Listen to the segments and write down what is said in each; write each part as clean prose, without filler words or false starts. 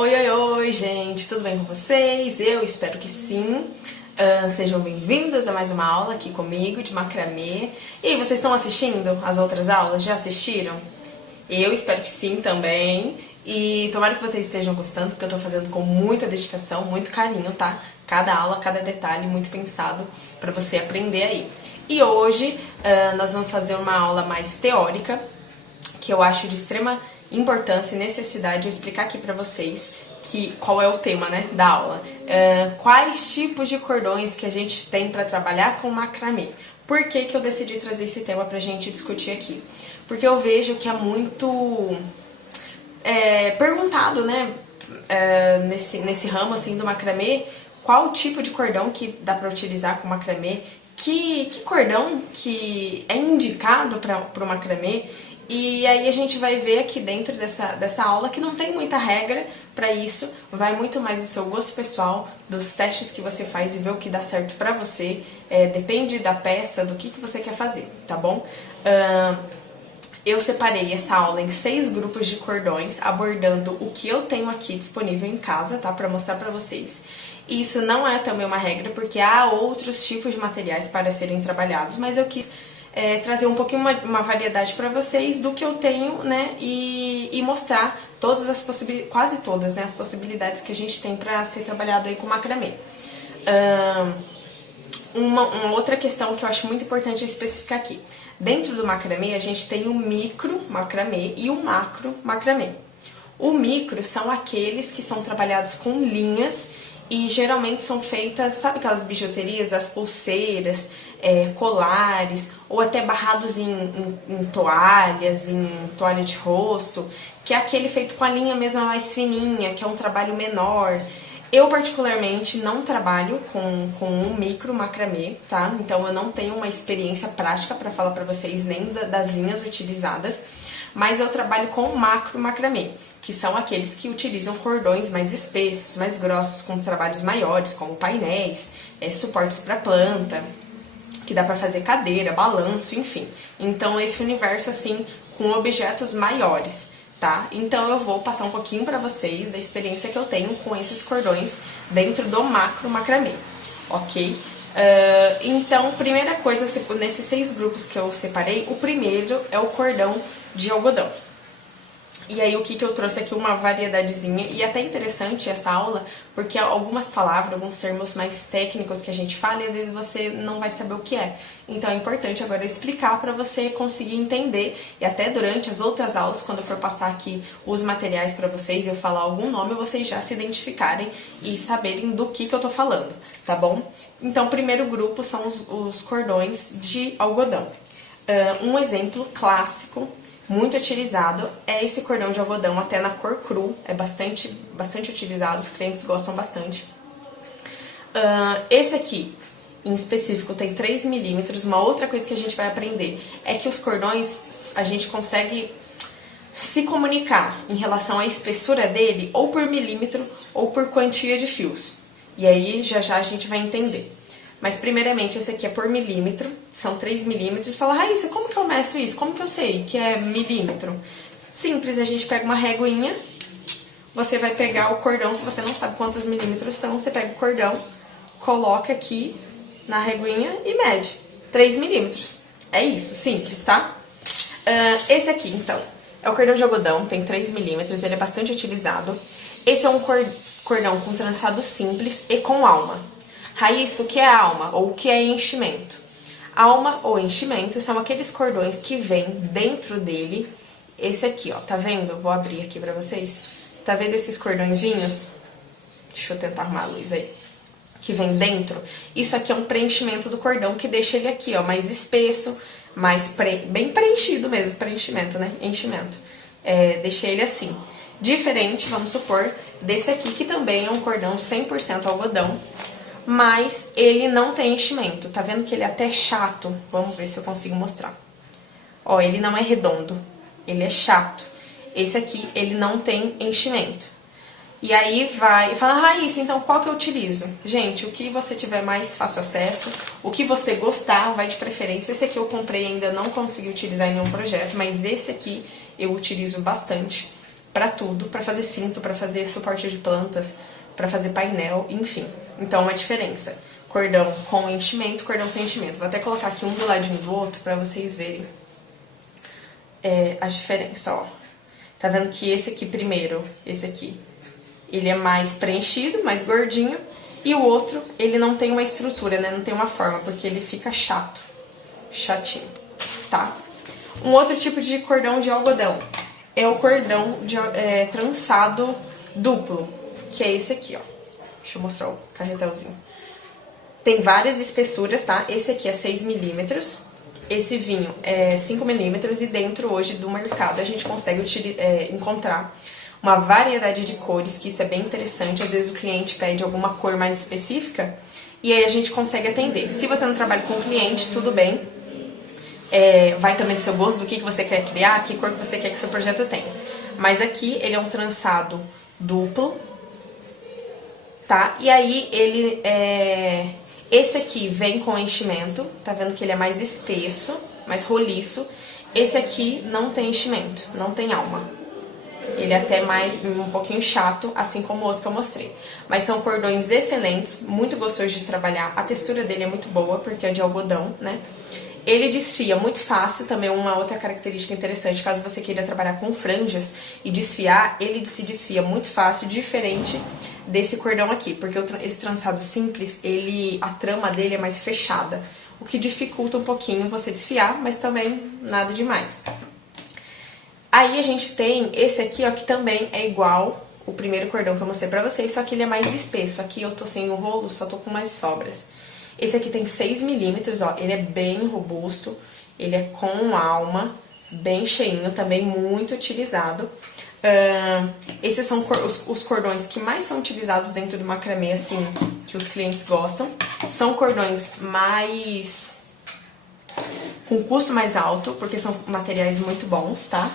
Oi, oi, oi, gente, tudo bem com vocês? Eu espero que sim. Sejam bem-vindos a mais uma aula aqui comigo de macramê. E aí, vocês estão assistindo as outras aulas? Já assistiram? Eu espero que sim também. E tomara que vocês estejam gostando, porque eu tô fazendo com muita dedicação, muito carinho, tá? Cada aula, cada detalhe muito pensado pra você aprender aí. E hoje nós vamos fazer uma aula mais teórica, que eu acho de extrema importância e necessidade eu explicar aqui pra vocês qual é o tema, né, da aula. Quais tipos de cordões que a gente tem pra trabalhar com macramê. Por que que eu decidi trazer esse tema pra gente discutir aqui? Porque eu vejo que é muito perguntado, né, nesse ramo assim do macramê, qual tipo de cordão que dá pra utilizar com macramê, que cordão que é indicado para o macramê. E aí a gente vai ver aqui dentro dessa aula que não tem muita regra para isso, vai muito mais do seu gosto pessoal, dos testes que você faz e ver o que dá certo pra você, depende da peça, do que você quer fazer, tá bom? Eu separei essa aula em 6 grupos de cordões, abordando o que eu tenho aqui disponível em casa, tá? Pra mostrar pra vocês. E isso não é também uma regra, porque há outros tipos de materiais para serem trabalhados, mas eu quis trazer um pouquinho uma variedade para vocês do que eu tenho, né, e mostrar todas as possibilidades, quase todas, né, as possibilidades que a gente tem para ser trabalhado aí com macramê. Uma outra questão que eu acho muito importante especificar aqui. Dentro do macramê a gente tem o micro macramê e o macro macramê. O micro são aqueles que são trabalhados com linhas e geralmente são feitas, sabe aquelas bijuterias, as pulseiras, colares, ou até barrados em toalhas, em toalha de rosto, que é aquele feito com a linha mesmo mais fininha, que é um trabalho menor. Eu particularmente não trabalho com um micro macramê, tá? Então eu não tenho uma experiência prática para falar para vocês nem das linhas utilizadas, mas eu trabalho com macro macramê, que são aqueles que utilizam cordões mais espessos, mais grossos, com trabalhos maiores, como painéis, suportes para planta, que dá para fazer cadeira, balanço, enfim. Então esse universo assim com objetos maiores, tá? Então eu vou passar um pouquinho para vocês da experiência que eu tenho com esses cordões dentro do macro macramê, ok? Então, primeira coisa, nesses 6 grupos que eu separei, o primeiro é o cordão de algodão. E aí o que eu trouxe aqui, uma variedadezinha, e até interessante essa aula, porque algumas palavras, alguns termos mais técnicos que a gente fala, e às vezes você não vai saber o que é. Então é importante agora explicar para você conseguir entender, e até durante as outras aulas, quando eu for passar aqui os materiais para vocês e eu falar algum nome, vocês já se identificarem e saberem do que eu tô falando, tá bom? Então o primeiro grupo são os cordões de algodão. Um exemplo clássico, muito utilizado, é esse cordão de algodão, até na cor cru, é bastante utilizado, os clientes gostam bastante. Esse aqui, em específico, tem 3 milímetros. Uma outra coisa que a gente vai aprender é que os cordões, a gente consegue se comunicar em relação à espessura dele, ou por milímetro, ou por quantia de fios. E aí, já já a gente vai entender. Mas, primeiramente, esse aqui é por milímetro, são 3 milímetros. Fala, Raíssa, como que eu meço isso? Como que eu sei que é milímetro? Simples, a gente pega uma reguinha, você vai pegar o cordão, se você não sabe quantos milímetros são, você pega o cordão, coloca aqui na reguinha e mede 3 milímetros. É isso, simples, tá? Esse aqui, então, é o cordão de algodão, tem 3 milímetros, ele é bastante utilizado. Esse é um cordão com trançado simples e com alma. Raíssa, o que é alma ou o que é enchimento? Alma ou enchimento são aqueles cordões que vêm dentro dele. Esse aqui, ó, tá vendo? Eu vou abrir aqui pra vocês. Tá vendo esses cordõezinhos? Deixa eu tentar arrumar a luz aí. Que vem dentro. Isso aqui é um preenchimento do cordão que deixa ele aqui, ó, mais espesso, mais bem preenchido mesmo, preenchimento, né? Enchimento. Deixa ele assim. Diferente, vamos supor, desse aqui que também é um cordão 100% algodão, mas ele não tem enchimento. Tá vendo que ele é até chato? Vamos ver se eu consigo mostrar. Ó, ele não é redondo, ele é chato. Esse aqui, ele não tem enchimento. E aí vai e fala, Raíssa, então qual que eu utilizo? Gente, o que você tiver mais fácil acesso, o que você gostar, vai de preferência. Esse aqui eu comprei, ainda não consegui utilizar em nenhum projeto, mas esse aqui eu utilizo bastante. pra tudo, pra fazer cinto, pra fazer suporte de plantas, pra fazer painel, enfim. Então, uma diferença. Cordão com enchimento, cordão sem enchimento. Vou até colocar aqui um do ladinho do outro pra vocês verem a diferença, ó. Tá vendo que esse aqui primeiro, esse aqui, ele é mais preenchido, mais gordinho. E o outro, ele não tem uma estrutura, né? Não tem uma forma, porque ele fica chato. Chatinho, tá? Um outro tipo de cordão de algodão é o cordão trançado duplo, que é esse aqui, ó. Deixa eu mostrar o carretelzinho. Tem várias espessuras, tá? Esse aqui é 6 milímetros, esse vinho é 5 milímetros e dentro hoje do mercado a gente consegue encontrar uma variedade de cores, que isso é bem interessante. Às vezes o cliente pede alguma cor mais específica e aí a gente consegue atender. Se você não trabalha com cliente, tudo bem. Vai também do seu gosto, do que você quer criar, que cor que você quer que seu projeto tenha. Mas aqui ele é um trançado duplo, tá? E aí ele esse aqui vem com enchimento, tá vendo que ele é mais espesso, mais roliço. Esse aqui não tem enchimento, não tem alma. Ele é até um pouquinho chato, assim como o outro que eu mostrei. Mas são cordões excelentes, muito gostosos de trabalhar. A textura dele é muito boa, porque é de algodão, né? Ele desfia muito fácil, também uma outra característica interessante, caso você queira trabalhar com franjas e desfiar, ele se desfia muito fácil, diferente desse cordão aqui, porque esse trançado simples, a trama dele é mais fechada, o que dificulta um pouquinho você desfiar, mas também nada demais. Aí a gente tem esse aqui, ó, que também é igual o primeiro cordão que eu mostrei pra vocês, só que ele é mais espesso. Aqui eu tô sem o rolo, só tô com mais sobras. Esse aqui tem 6 milímetros, ó, ele é bem robusto, ele é com alma, bem cheinho, também muito utilizado. Esses são os cordões que mais são utilizados dentro do macramê, assim, que os clientes gostam. São cordões com custo mais alto, porque são materiais muito bons, tá?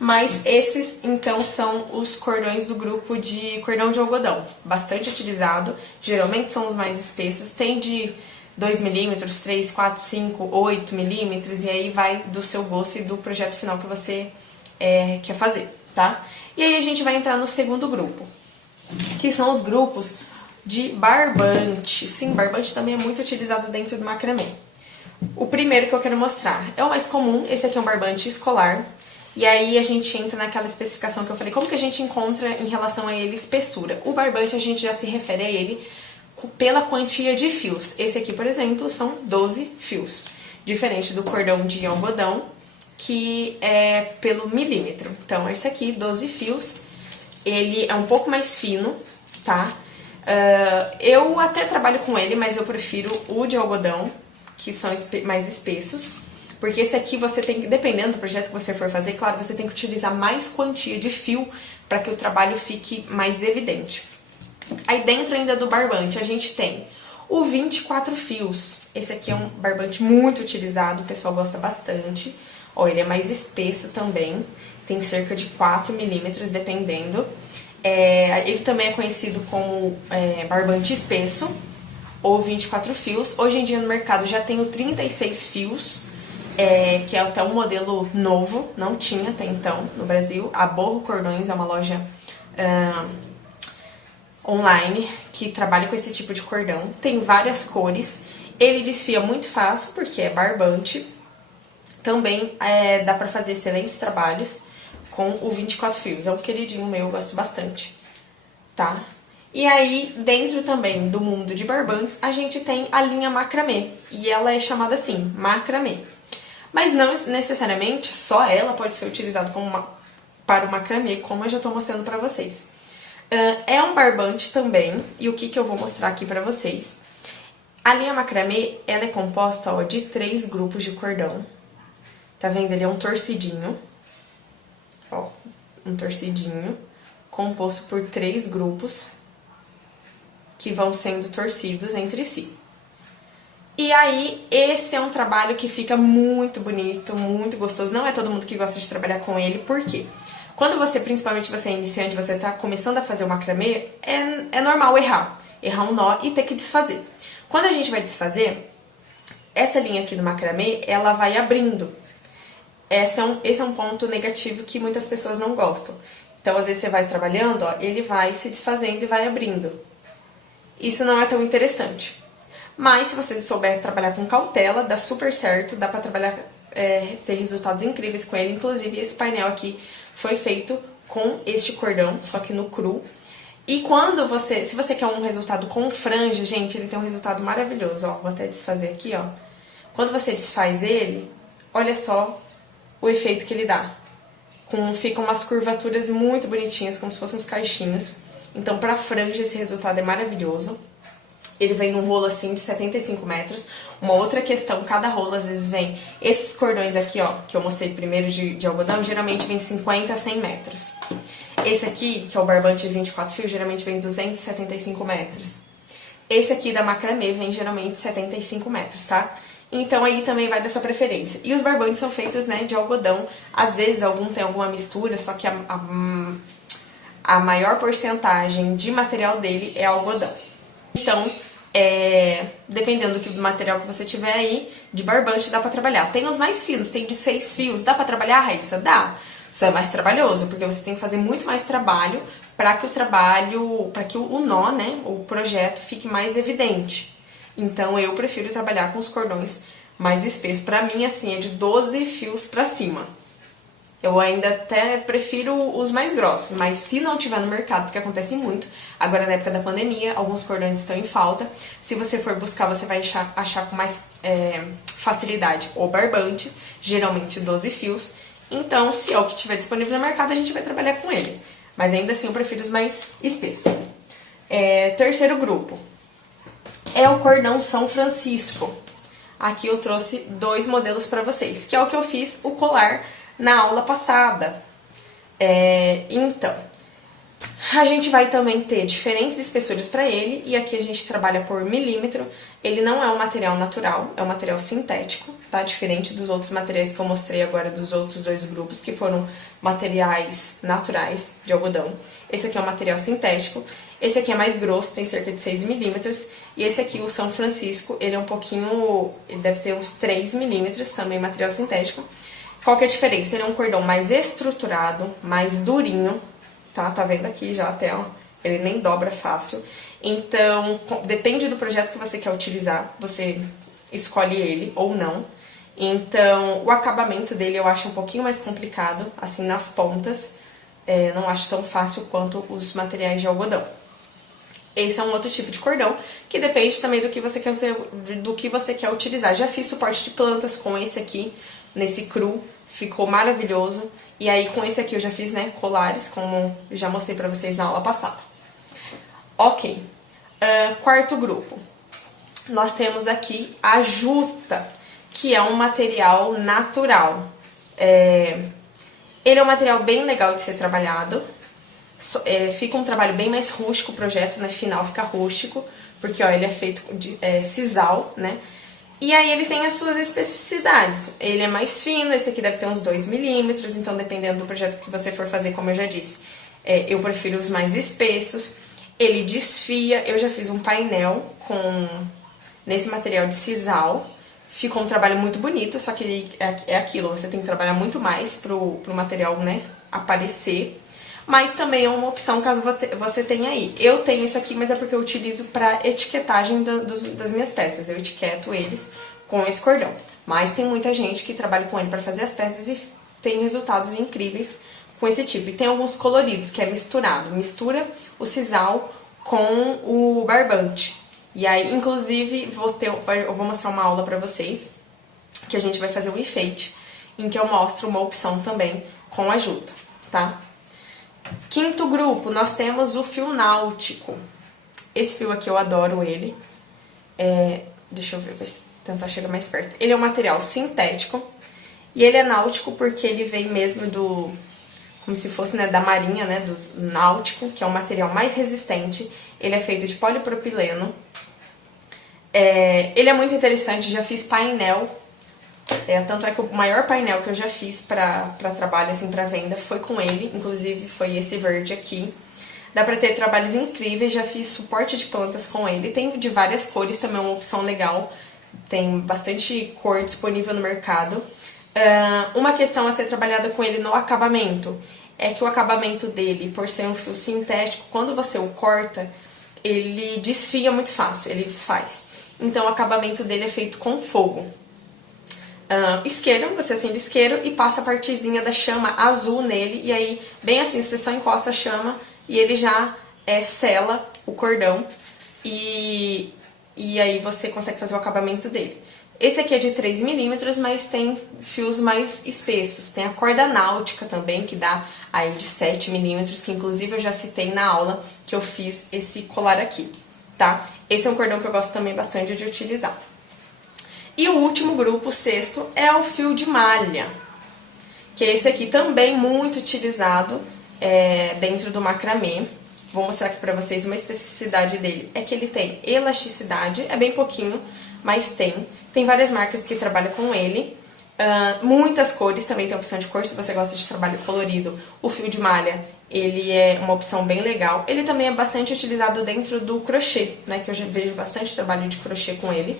Mas esses, então, são os cordões do grupo de cordão de algodão, bastante utilizado, geralmente são os mais espessos, tem de 2 milímetros, 3, 4, 5, 8 milímetros, e aí vai do seu gosto e do projeto final que você quer fazer, tá? E aí a gente vai entrar no segundo grupo, que são os grupos de barbante. Sim, barbante também é muito utilizado dentro do macramê. O primeiro que eu quero mostrar é o mais comum, esse aqui é um barbante escolar, e aí a gente entra naquela especificação que eu falei, como que a gente encontra em relação a ele espessura? O barbante a gente já se refere a ele pela quantia de fios. Esse aqui, por exemplo, são 12 fios, diferente do cordão de algodão, que é pelo milímetro. Então, esse aqui, 12 fios, ele é um pouco mais fino, tá? Eu até trabalho com ele, mas eu prefiro o de algodão, que são mais espessos, porque esse aqui você tem que, dependendo do projeto que você for fazer, claro, você tem que utilizar mais quantia de fio para que o trabalho fique mais evidente. Aí dentro ainda do barbante a gente tem o 24 fios, esse aqui é um barbante muito utilizado, o pessoal gosta bastante. Ó, ele é mais espesso também, tem cerca de 4 milímetros dependendo. Ele também é conhecido como barbante espesso, ou 24 fios. Hoje em dia no mercado já tem o 36 fios, que é até um modelo novo, não tinha até então no Brasil. A Borro Cordões é uma loja online que trabalha com esse tipo de cordão. Tem várias cores, ele desfia muito fácil porque é barbante. Também dá pra fazer excelentes trabalhos com o 24 fios, é um queridinho meu, eu gosto bastante, tá? E aí, dentro também do mundo de barbantes, a gente tem a linha macramê, e ela é chamada assim, macramê. Mas não necessariamente só ela pode ser utilizada para o macramê, como eu já estou mostrando para vocês. É um barbante também, e o que eu vou mostrar aqui para vocês. A linha macramê, ela é composta de 3 grupos de cordão. Tá vendo? Ele é um torcidinho, ó, um torcidinho, composto por 3 grupos, que vão sendo torcidos entre si. E aí, esse é um trabalho que fica muito bonito, muito gostoso. Não é todo mundo que gosta de trabalhar com ele, por quê? Quando principalmente você é iniciante, você tá começando a fazer o macramê, é normal errar um nó e ter que desfazer. Quando a gente vai desfazer, essa linha aqui do macramê, ela vai abrindo. Esse é um ponto negativo que muitas pessoas não gostam. Então, às vezes você vai trabalhando, ó, ele vai se desfazendo e vai abrindo. Isso não é tão interessante. Mas se você souber trabalhar com cautela, dá super certo, dá pra trabalhar, ter resultados incríveis com ele. Inclusive, esse painel aqui foi feito com este cordão, só que no cru. E quando se você quer um resultado com franja, gente, ele tem um resultado maravilhoso, ó. Vou até desfazer aqui, ó. Quando você desfaz ele, olha só o efeito que ele dá. Ficam umas curvaturas muito bonitinhas, como se fossem uns caixinhos. Então, pra franja, esse resultado é maravilhoso. Ele vem num rolo assim de 75 metros. Uma outra questão, cada rolo às vezes vem... Esses cordões aqui, ó, que eu mostrei primeiro de algodão, geralmente vem 50 a 100 metros. Esse aqui, que é o barbante de 24 fios, geralmente vem 275 metros. Esse aqui da macramê vem geralmente 75 metros, tá? Então aí também vai da sua preferência. E os barbantes são feitos, né, de algodão. Às vezes algum tem alguma mistura, só que a maior porcentagem de material dele é algodão. Então, dependendo do material que você tiver aí, de barbante dá pra trabalhar. Tem os mais finos, tem de 6 fios. Dá pra trabalhar, Raíssa? Dá. Só é mais trabalhoso, porque você tem que fazer muito mais trabalho para que o nó, né, o projeto fique mais evidente. Então eu prefiro trabalhar com os cordões mais espessos. Pra mim, assim, é de 12 fios pra cima. Eu ainda até prefiro os mais grossos, mas se não tiver no mercado, porque acontece muito, agora na época da pandemia, alguns cordões estão em falta. Se você for buscar, você vai achar com mais facilidade o barbante, geralmente 12 fios. Então, se é o que tiver disponível no mercado, a gente vai trabalhar com ele. Mas ainda assim, eu prefiro os mais espessos. Terceiro grupo é o cordão São Francisco. Aqui eu trouxe 2 modelos para vocês, que é o que eu fiz o colar na aula passada. Então, a gente vai também ter diferentes espessuras para ele, e aqui a gente trabalha por milímetro. Ele não é um material natural, é um material sintético, tá? Diferente dos outros materiais que eu mostrei agora, dos outros 2 grupos, que foram materiais naturais de algodão. Esse aqui é um material sintético. Esse aqui é mais grosso, tem cerca de 6 milímetros. E esse aqui, o São Francisco, ele é um pouquinho... ele deve ter uns 3 milímetros, também material sintético. Qual que é a diferença? Ele é um cordão mais estruturado, mais durinho, tá? Tá vendo aqui já até, ó. Ele nem dobra fácil. Então, depende do projeto que você quer utilizar, você escolhe ele ou não. Então, o acabamento dele eu acho um pouquinho mais complicado, assim, nas pontas. Não acho tão fácil quanto os materiais de algodão. Esse é um outro tipo de cordão, que depende também do que você quer utilizar. Já fiz suporte de plantas com esse aqui, nesse cru, ficou maravilhoso. E aí com esse aqui eu já fiz, né, colares, como eu já mostrei pra vocês na aula passada. Ok, quarto grupo. Nós temos aqui a juta, que é um material natural. Ele é um material bem legal de ser trabalhado. Fica um trabalho bem mais rústico, o projeto, né, final fica rústico, porque ó, ele é feito de sisal, né? E aí ele tem as suas especificidades. Ele é mais fino, esse aqui deve ter uns 2 milímetros, então dependendo do projeto que você for fazer, como eu já disse, eu prefiro os mais espessos. Ele desfia, eu já fiz um painel nesse material de sisal. Ficou um trabalho muito bonito, só que é aquilo, você tem que trabalhar muito mais pro material, né, aparecer. Mas também é uma opção caso você tenha aí. Eu tenho isso aqui, mas é porque eu utilizo para etiquetagem das minhas peças. Eu etiqueto eles com esse cordão. Mas tem muita gente que trabalha com ele para fazer as peças e tem resultados incríveis com esse tipo. E tem alguns coloridos, que é misturado. Mistura o sisal com o barbante. E aí, inclusive, eu vou mostrar uma aula para vocês, que a gente vai fazer um enfeite, em que eu mostro uma opção também com a juta, tá? Quinto grupo, nós temos o fio náutico. Esse fio aqui eu adoro ele. Deixa eu ver, vou tentar chegar mais perto. Ele é um material sintético. E ele é náutico porque ele vem mesmo como se fosse, né, da marinha, né, do náutico, que é um material mais resistente. Ele é feito de polipropileno. Ele é muito interessante, já fiz painel. Tanto é que o maior painel que eu já fiz pra trabalho, assim, pra venda, foi com ele. Inclusive, foi esse verde aqui. Dá pra ter trabalhos incríveis, já fiz suporte de plantas com ele. Tem de várias cores, também é uma opção legal. Tem bastante cor disponível no mercado. Uma questão a ser trabalhada com ele no acabamento é que o acabamento dele, por ser um fio sintético, quando você o corta, ele desfia muito fácil, ele desfaz. Então o acabamento dele é feito com fogo. Isqueiro, você acende isqueiro e passa a partezinha da chama azul nele, e aí, bem assim, você só encosta a chama e ele já sela o cordão, e aí você consegue fazer o acabamento dele. Esse aqui é de 3 milímetros, mas tem fios mais espessos. Tem a corda náutica também, que dá aí de 7 milímetros, que inclusive eu já citei na aula que eu fiz esse colar aqui, tá? Esse é um cordão que eu gosto também bastante de utilizar. E o último grupo, o sexto, é o fio de malha, que é esse aqui também muito utilizado dentro do macramê. Vou mostrar aqui pra vocês uma especificidade dele, é que ele tem elasticidade, é bem pouquinho, mas tem. Tem várias marcas que trabalham com ele, muitas cores, também tem opção de cor, se você gosta de trabalho colorido. O fio de malha, ele é uma opção bem legal. Ele também é bastante utilizado dentro do crochê, né, que eu já vejo bastante trabalho de crochê com ele.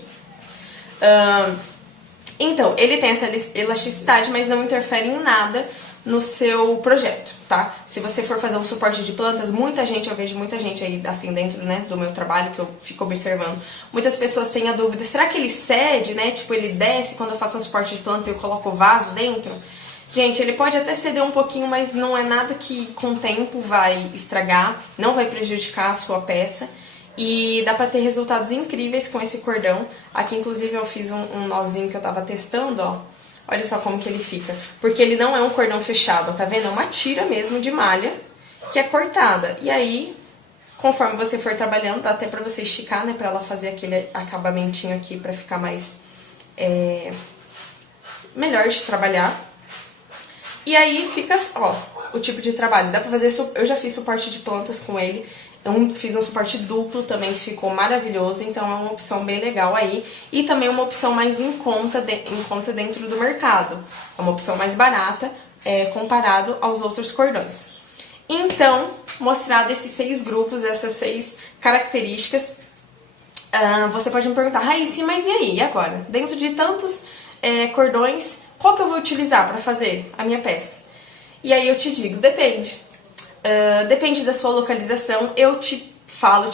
Então, ele tem essa elasticidade, mas não interfere em nada no seu projeto, tá? Se você for fazer um suporte de plantas, eu vejo muita gente aí, assim, dentro, né, do meu trabalho, que eu fico observando, muitas pessoas têm a dúvida, será que ele cede, né, tipo, ele desce quando eu faço um suporte de plantas e eu coloco o vaso dentro? Gente, ele pode até ceder um pouquinho, mas não é nada que com o tempo vai estragar, não vai prejudicar a sua peça. E dá pra ter resultados incríveis com esse cordão. Aqui, inclusive, eu fiz um nozinho que eu tava testando, ó. Olha só como que ele fica. Porque ele não é um cordão fechado, tá vendo? É uma tira mesmo de malha que é cortada. E aí, conforme você for trabalhando, dá até pra você esticar, né? Pra ela fazer aquele acabamentinho aqui pra ficar mais... melhor de trabalhar. E aí fica, ó, o tipo de trabalho. Dá pra fazer... Eu já fiz suporte de plantas com ele. Eu fiz um suporte duplo também, que ficou maravilhoso, então é uma opção bem legal aí. E também uma opção mais em conta dentro do mercado. É uma opção mais barata, comparado aos outros cordões. Então, mostrado esses 6 grupos, essas 6 características, você pode me perguntar, Raíssa, mas e aí, e agora? Dentro de tantos cordões, qual que eu vou utilizar para fazer a minha peça? E aí eu te digo, depende. Depende da sua localização, eu te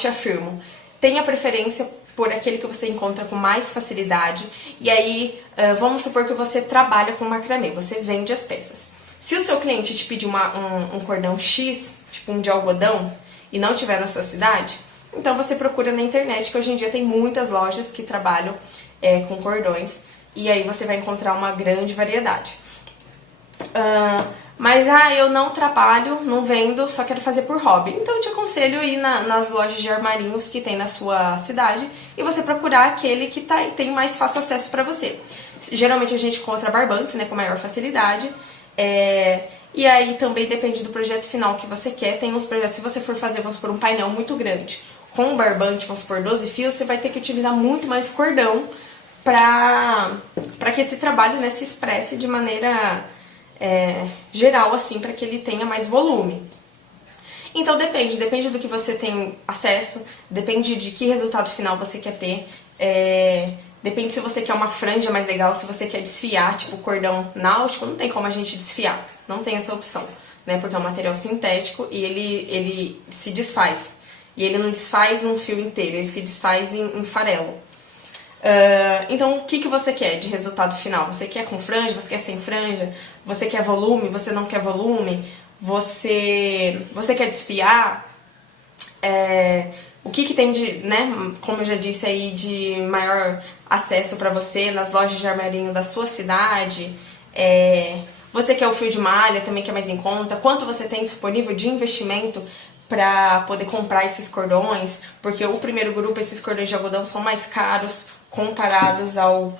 afirmo. Tenha preferência por aquele que você encontra com mais facilidade. E aí, vamos supor que você trabalha com macramê, você vende as peças. Se o seu cliente te pedir um cordão X, tipo um de algodão, e não tiver na sua cidade, então você procura na internet, que hoje em dia tem muitas lojas que trabalham com cordões, e aí você vai encontrar uma grande variedade. Mas, eu não trabalho, não vendo, só quero fazer por hobby. Então eu te aconselho ir nas lojas de armarinhos que tem na sua cidade e você procurar aquele que tem mais fácil acesso pra você. Geralmente a gente encontra barbantes, né, com maior facilidade. E aí também depende do projeto final que você quer. Tem uns projetos, se você for fazer, vamos supor, um painel muito grande, com um barbante, vamos supor, 12 fios, você vai ter que utilizar muito mais cordão pra que esse trabalho, né, se expresse de maneira... geral, assim, para que ele tenha mais volume. Então depende do que você tem acesso, depende de que resultado final você quer ter, depende se você quer uma franja mais legal, se você quer desfiar, tipo cordão náutico, não tem como a gente desfiar, não tem essa opção, né, porque é um material sintético e ele se desfaz, e ele não desfaz um fio inteiro, ele se desfaz em farelo. Então, o que você quer de resultado final? Você quer com franja? Você quer sem franja? Você quer volume? Você não quer volume? Você quer desfiar? O que tem de, né, como eu já disse aí, de maior acesso pra você nas lojas de armarinho da sua cidade? Você quer o fio de malha também, que é mais em conta? Quanto você tem disponível de investimento pra poder comprar esses cordões? Porque o primeiro grupo, esses cordões de algodão, são mais caros comparados ao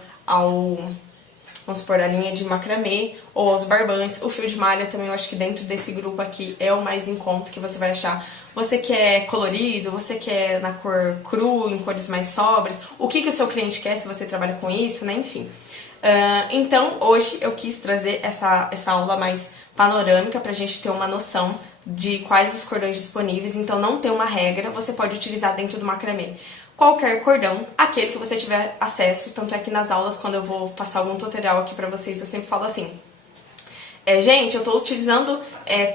vamos supor, a linha de macramê ou aos barbantes. O fio de malha também, eu acho que dentro desse grupo aqui é o mais em conta que você vai achar. Você quer colorido, você quer na cor cru, em cores mais sóbrias, o que o seu cliente quer, se você trabalha com isso, né, enfim. Então, hoje eu quis trazer essa aula mais panorâmica pra gente ter uma noção de quais os cordões disponíveis, então não tem uma regra, você pode utilizar dentro do macramê qualquer cordão, aquele que você tiver acesso, tanto é que nas aulas, quando eu vou passar algum tutorial aqui pra vocês, eu sempre falo assim, gente, eu tô utilizando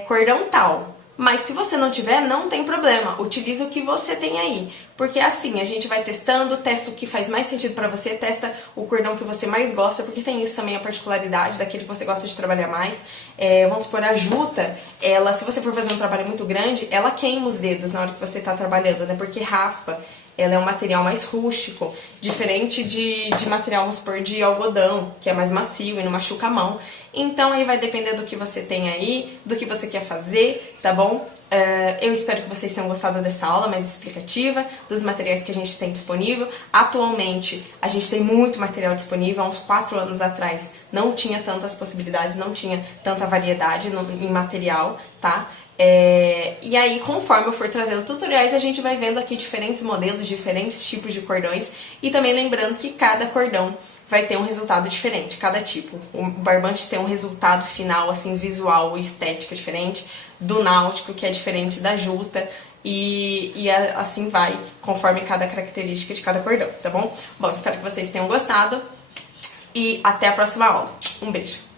cordão tal. Mas se você não tiver, não tem problema, utilize o que você tem aí. Porque assim, a gente vai testando, testa o que faz mais sentido pra você, testa o cordão que você mais gosta, porque tem isso também, a particularidade daquele que você gosta de trabalhar mais. Vamos supor, a juta, ela, se você for fazer um trabalho muito grande, ela queima os dedos na hora que você tá trabalhando, né? Porque raspa. Ela é um material mais rústico, diferente de material, vamos supor, de algodão, que é mais macio e não machuca a mão. Então aí vai depender do que você tem aí, do que você quer fazer, tá bom? Eu espero que vocês tenham gostado dessa aula mais explicativa, dos materiais que a gente tem disponível. Atualmente, a gente tem muito material disponível. Há uns 4 anos atrás não tinha tantas possibilidades, não tinha tanta variedade em material, tá? E aí, conforme eu for trazendo tutoriais, a gente vai vendo aqui diferentes modelos, diferentes tipos de cordões. E também lembrando que cada cordão vai ter um resultado diferente, cada tipo. O barbante tem um resultado final, assim, visual, estética diferente do náutico, que é diferente da juta, e assim vai, conforme cada característica de cada cordão, tá bom? Bom, espero que vocês tenham gostado e até a próxima aula. Um beijo!